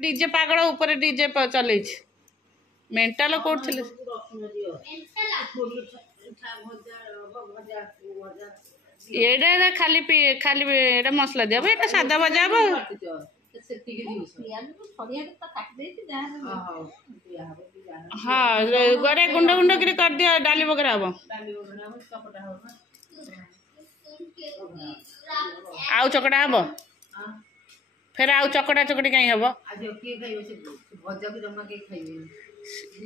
DJ पागल ऊपर DJ चल मेंटल कोड ये खाली खाली एटा मसला दिया एटा सादा भजा हाँ गोटे गुंड गुंड कर दिया डाली बगरा हम आउ चकड़ा हम फिर आउ चकड़ा चकड़ी कहीं हम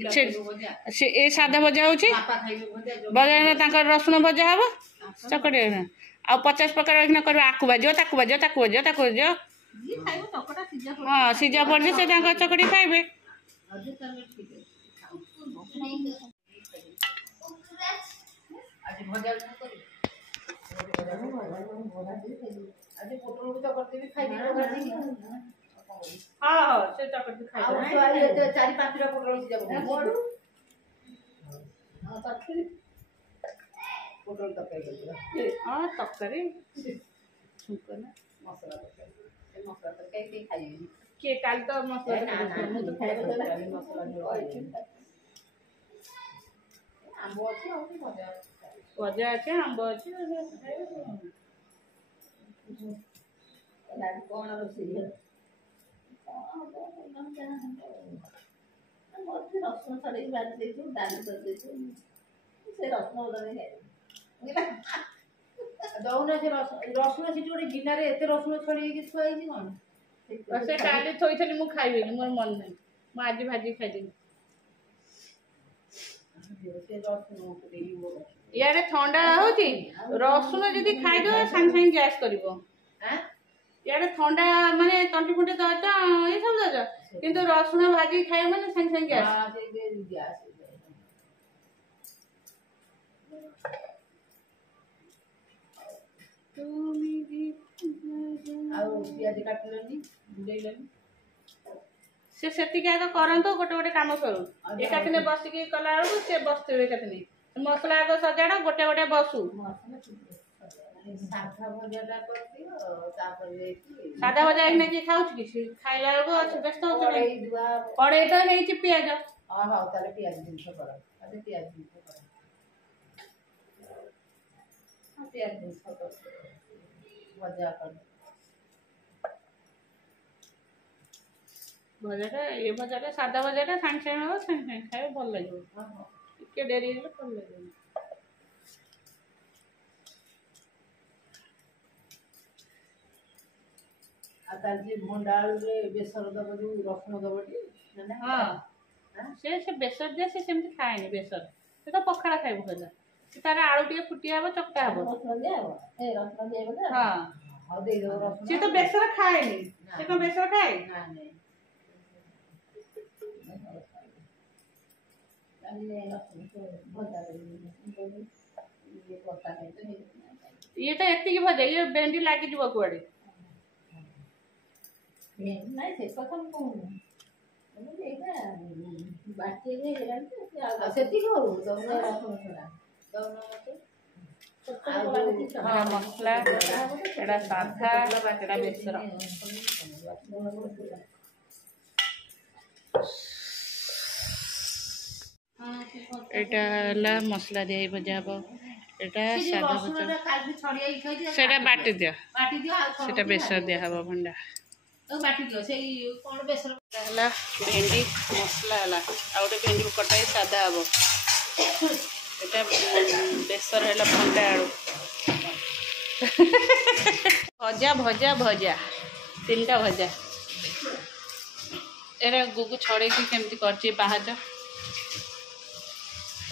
से सादा भजा हो भजा रसुण भजा हम चकड़ी आ 50 प्रकार कर आकु भाज ताकू भाज ताकू भाज ताकू भाज हाँ सीजा पड़े से चकड़ी खाइबे हाँ से चकड़ी खाइबे 4-5 पोटल सीजा पोटल तरकारी हाँ तरकारी छुंकना मसला तरकारी मसला तरकारी खाइबे के काल तो मसला मु तो खाइबे मसला आंब अछि और मजा मजा अछि आंब अछि लाग कोन रोसी मोर रसुन छड़ी बाज देछु डाल कर देछु से रसुन उदरे दौना से रसुन से जोड़े गिनारे एते रसुन छड़ी कि थुआई जी कोन से काले थोई थली मु खाइबे मोर मन नै मु आज भाजी खाइदिन से रसुन यारे ठंडा होती रसुन जदी खाइ दो संग संग गैस करबो हैं यारे ठंडा माने तंटी फुंटे द त ए सब द किंतु रसुन भाजी खाइ माने संग संग गैस हां से गैस से तो करंतु गोटे गोटे काम करू एकाथने बसिकी कला बेलू से बसते एकाथने मसला आग सजाड़ गोटे गोटे बसू सादा भजा एक खाऊ कि खाइला बेलू व्यस्त हो कड़े तो नहीं पियाज हाँ पियाज जिन पियाज भजा ये भजा सादा भजा सांगे सांगे हम सांगे सांगे खाए भल लगे टे डेरी भल लगे भंडार बेसर दब जो रसुण दब हाँ से बेसर दिए से सेमती खाएनी बेसर से तो पखाड़ा खाइब भजा तार आलू टे फुटिया हम चक्का हम हाँ सी तो बेसर खाएनी से कौन बेसर खाए ये तो एति भजा ये भेंडी लागी जीव कुआडे नहीं से कथम कहूँ बाटी सेति करू दौना रसुण छड़ा हाँ मसला एटा साधा एटा बेसर एटा मसला दिया भजा हम एटा सादा भजा सेटा बाटी दियो सेटा बेसर दिया हम भंडा बाटी दियो से कोन बेसर हला भेंडी मसला हला आ ओटे भेंडी कटाई सादा हम एटा बेसर हला भंडा आलू भजा भजा भजा 3टा भजा एरा गुगु छड़े की केमती करची बाहाज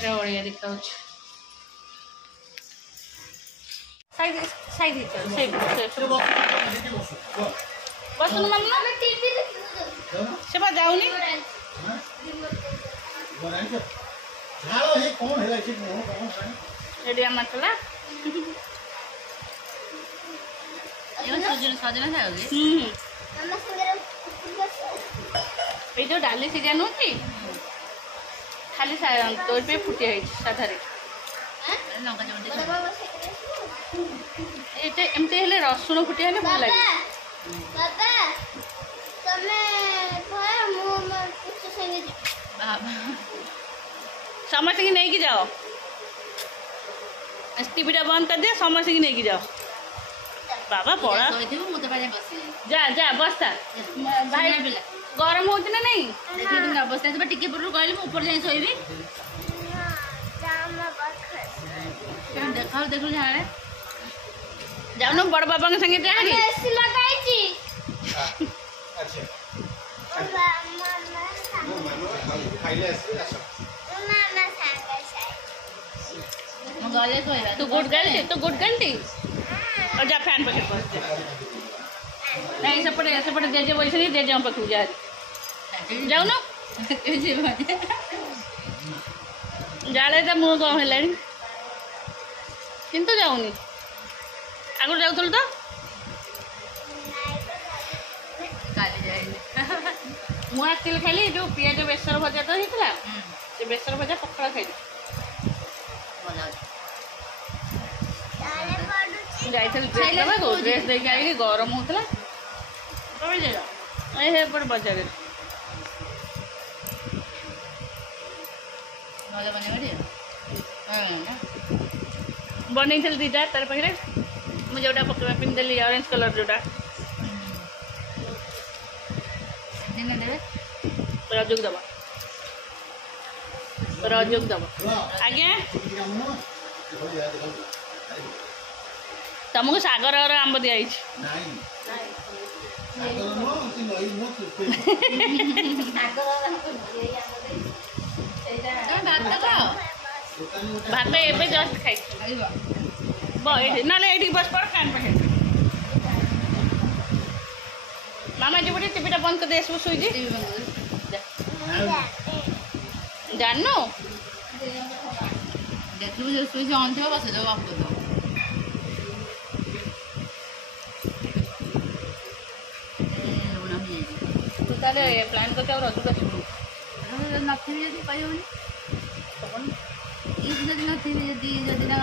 एरा ओळिया देखा होछ साइड साइड साइड बस मम्मा मैं टीवी से बा जाऊनी झालो हे कोन हेला से कोन रेडिया मसला ये सजन सजन खाओगे मम्मा सुंदर ए जो डाली सीजा नो की खाली तोर पे फुटिया है साधारे हैं लंका जोंडे एते एमते हेले रसुन फुटिया ने भल लागे बाबा समस्त की नहीं जाओ टीवीटा बंद कर दिया समस्त की नहीं जाओ बाबा पड़ा जा जा बस्ता भाई गरम हो ना नहीं बस्ता टिके पूर्व कहली ऊपर जाए शोबी देख देख जाऊन बड़ बाबा के संगे तू गुड गलती और जा फैन पकड़ नहीं सेपटे जेजे बोलते जेजे पाक जा जाऊ ना जाले तो मुँह कम है किंतु जाऊनी आगुरी जाऊल तो मुँह एक्चुअली खाली जो पिज बेसर भजा तो होता से बेसर भजा पखाड़ खाई ड्रेस देखिए आई गरम होता बजार बनई दीटा तार पाखे मुझे जोटा पकड़ा पिंधेली ऑरेंज कलर जोटा रजुक दबा आज्ञा तुमको सागर और आंब दिखाई भात एवं जस्ट खाई ना ये बस पड़ फैन पकड़ मामा जी बोले टीवीटा बंद कर दे शुई जानू देख जो शुई ऑन थी बस जाओ आप तू ताले प्लान करके रजू का नथी कही नथी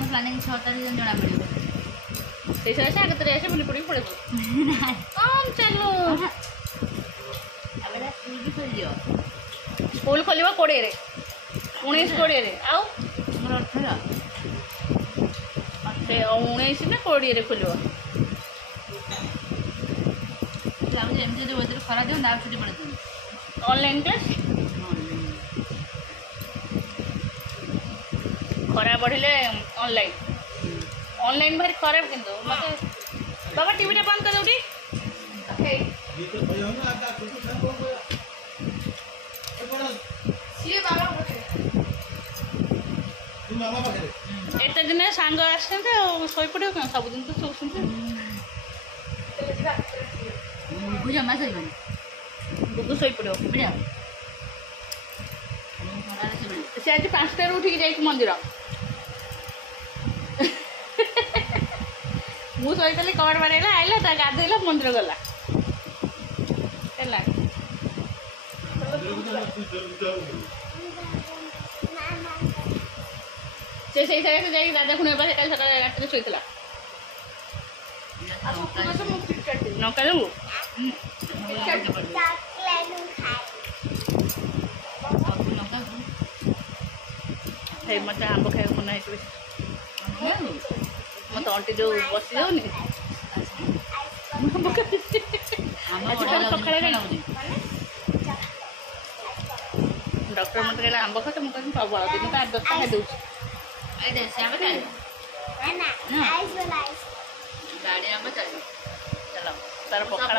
प्लानिंग 6 तारीख जना पड़े आगे तो ऐसे बुली पड़ी पड़े कम चलो स्कूल खोल 20 19 आउ मोर 19 ना 20 खोल खरा दे छुट्टी पड़े ऑनलाइन क्लास खरा बढ़े ऑनलाइन भारी खराब किंतु मत बाबा टीवी बंद कर दौटी एत दिन सांग आसते शोई पड़े क्या सबुदिन तो शोषण जमा शोबन बुकु शोई पड़ो से आज 5टार उठिक जाइए मंदिर मुझे शोली कबाड़ बाड़ेला आइला गाधेला मंदिर गला से दादा खुण कल सका 8 शोला नौका देवु मत आंब खाई मन है मत अंटी जो बस जाऊनि डॉक्टर मत कहला आंब खा मुझे सब दिन तो 8-10 खाई दूँ तार पखाड़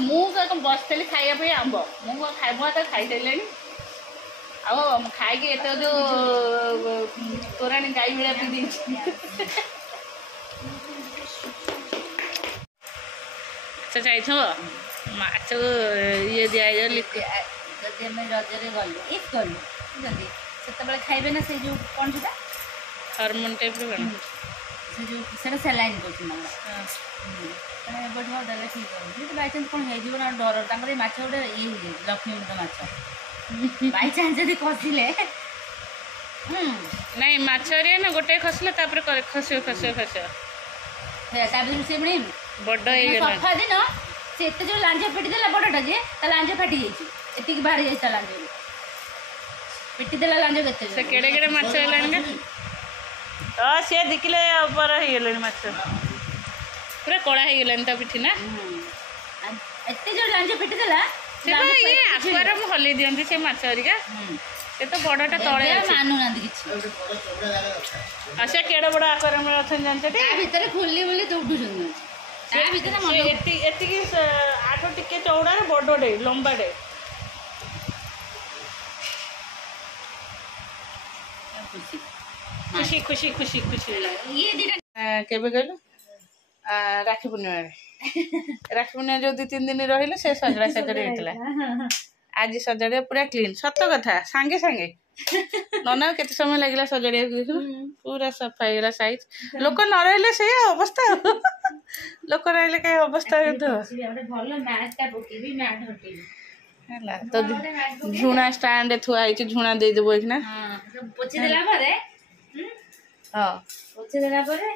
मुझे बसली खाइबा आंब मुझे खाई सारे खाई एत जो तोराणी गाई भाया पी चाहिए माछ ये दिया जदि रजरे गलु इफ गलु जदि से खाइबे ना से जो कौन से हार्मोन टाइप से जो सेलाइन कर बढ़िया देले ठीक है बाई चान्स कौन हो डर तक माछ गोटे ये लक्ष्मी माछ बाई चान्स जब खसिले नहीं माछरे ना गोटे खसले खस से बड़े सफा दिन से एते जो लांजा पेटी देला बड़टा जे ता लांजा फाटी जाई एति की बाहर जाई ता लांजा पेटी देला लांजा केते से केड़े केड़े माछ हेलानी तो से दिखले ऊपर हे गेलेनी माछ पूरा कड़ा हे गेलेनी ता पिठी ना एते जो लांजा पेटी देला से ये एक्वेरियम हली दियंती से माछ हरिका से तो बड़टा तळे मानु ना किछि से केड़े बड़ एक्वेरियम रे अछन जानते ता भीतर खुली बुली दौडु जन ता भीतर मन एति एति की आठो टिके चौड़ा रे बडडे लंबाडे खुशी खुशी खुशी खुशी ये दिना केबे कहलो राखी पूर्णिमा राखी पूर्णिमा जो 2-3 दिन रहिले से सजड़ा सजड़ी हेतला आज सजड़े पूरा क्लीन सत्य कथा सांगे सांगे नना केते समय लागला सजड़े पूरा सफा हेला साइज लोक न रहले से अवस्था लोक रहले के अवस्था हेतो भलो मैट ता पकेबी मैट हटेबी हला तो झुणा स्टैंड थुआ आइछ झुणा दे देबो एकना हां सब पोछि देला परे हां पोछि देला परे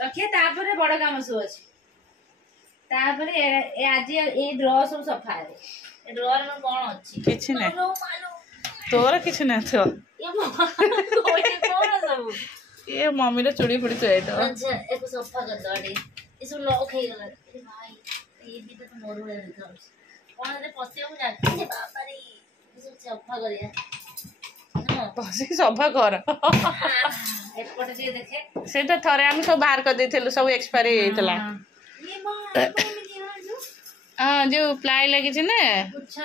रखिए तापरे बड़ काम सब अछि तापरे ए आज ए ड्रॉ सब सफा है ए ड्रॉर में कोन अछि किछ नै तोर किछ नै थो ये कोई कोन सब ये मम्मी रे चूड़ी फुड़ी तो तो अच्छा एको सफा कर दड़ी ये सब लॉक हे गेला अरे भाई ये भी तो मोर हो देखा कोन रे पसियो जाती है बाबा रे ये सब सफा करिया बसी सफा कर एपटे जे देखे सेटा थरे हम सब बाहर कर देथिलु सब एक्सपायरी हेतला ये मां हां जो प्लाई लगी छै ने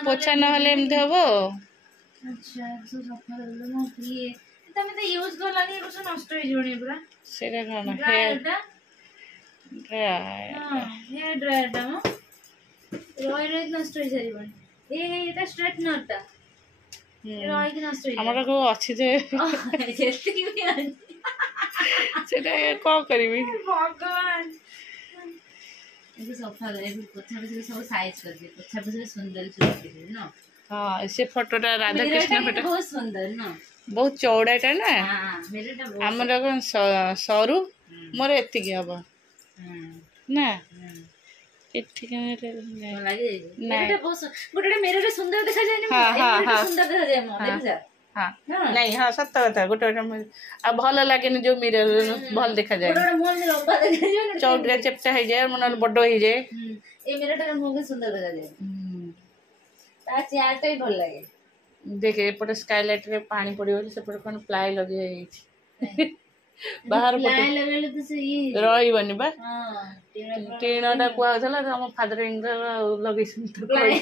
पोछा न हले एमते हबो अच्छा सब सफा कर लो ना ये तमे तो यूज कर लानी कुछ नष्ट हो जोनी पूरा सेटा कोन हेयर ड्राई हां हेयर ड्रायर ता मो रॉय रे नष्ट हो जाई बन ए एटा स्ट्रेटनर ता रॉय के नष्ट हो हमरा को अछि जे जेते की भी सेटा को करबी भगवान ये सफा करे पोछा पे सब साइज कर दे पोछा पे सुंदर सुंदर ना हां से फोटोटा राधा कृष्ण फोटो बहुत सुंदर ना बहुत चौड़ाटा ना हां मेरेटा बहुत हमरा को सरू मोर एति के हबो ना एति के लागे मेरेटा बहुत गोटे मेरेटा सुंदर देखा जाय ना हां सुंदर देखा जाय मो देख जा हां नहीं हां सत्य कथा गोटे आ भल लागे न जो मिरर भल देखा जाय गोटे मोल में लंबा देखा जाय ना चौड़ा चेपटा हो जाय मन बड्डो हो जाय ए मेरेटा मोगे सुंदर देखा जाय ता चेयरटा ही भल लागे देखे एपटे स्काईलाइट रे पानी पड़ियो से पर कोन प्लाई लगे आइछि बाहर प्लाई लगेले तो से ये रही बनी बा हां टीनाटा कुआ होतला हम फादर इंग्लिश लगेछन तो कोई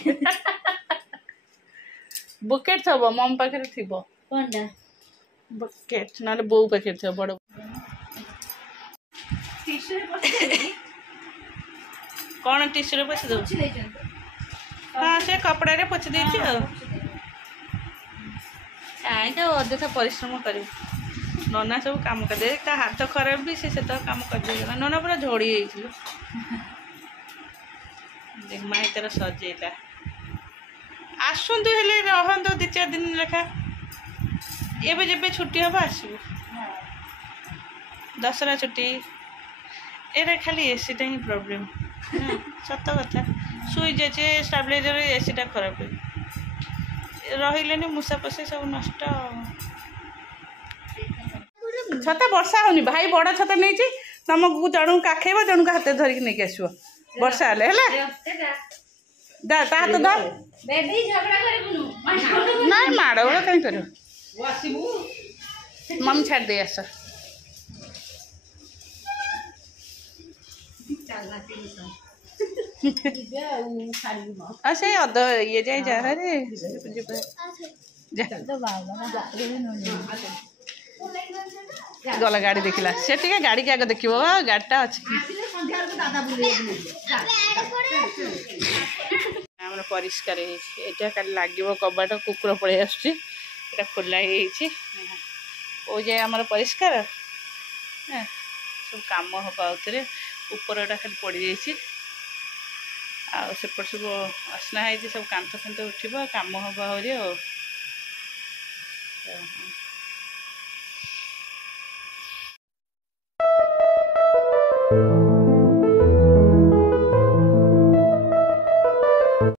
बुकेट थबो मम पाखे थिबो कोनडा बुकेट नाले बो पाखे थबो बड़ टिश्यू रे पछे कोन टिश्यू रे पछे दो हां से कपड़ा रे पोछ देछि आइ तो अध्यथा परिश्रम करी नना सब काम कर दे ता हाथ खराब भी से तो काम कर दे नना पूरा झोड़ी जाइछलो देख माई तेरा सजेला आसुंतु हेले रहंतो 2-4 दिन लेखा एबे जेबे छुट्टी हबा आसबो दसरा छुट्टी एरे खाली एसी टा ही प्रॉब्लम सत कथा सुई जे स्टेबलाइजर एसी टा खराब रहिलेनी मुसा पसे सब नष्ट छता वर्षा होनी भाई बड़ा छता नहीं छी तुमको जणु काखेबो जणु हाथ धरिक नहीं के आसबो वर्षा हले हला दा ता हाथ दा बेबी झगड़ा करे बुनु नहीं माड़ बड़ा कहीं करो वासिबू मम छाड़ दे आस चलना चाहिए से अद ये जाए जा रे गला गाड़ी देखला से टिके गाड़ी के आगे देखिबो गाड़ीटा अछि हमरा परिष्कार एटा काली लागिबो कबाट कुकुर पळे आछी एटा खोला हेछि ओ जे हमरा परिष्कार सब काम होबा उतरे ऊपरटा खाली पड़ी जाइछि आ सेपट सब असना है सब कांथ फांथ उठब कम हवा हो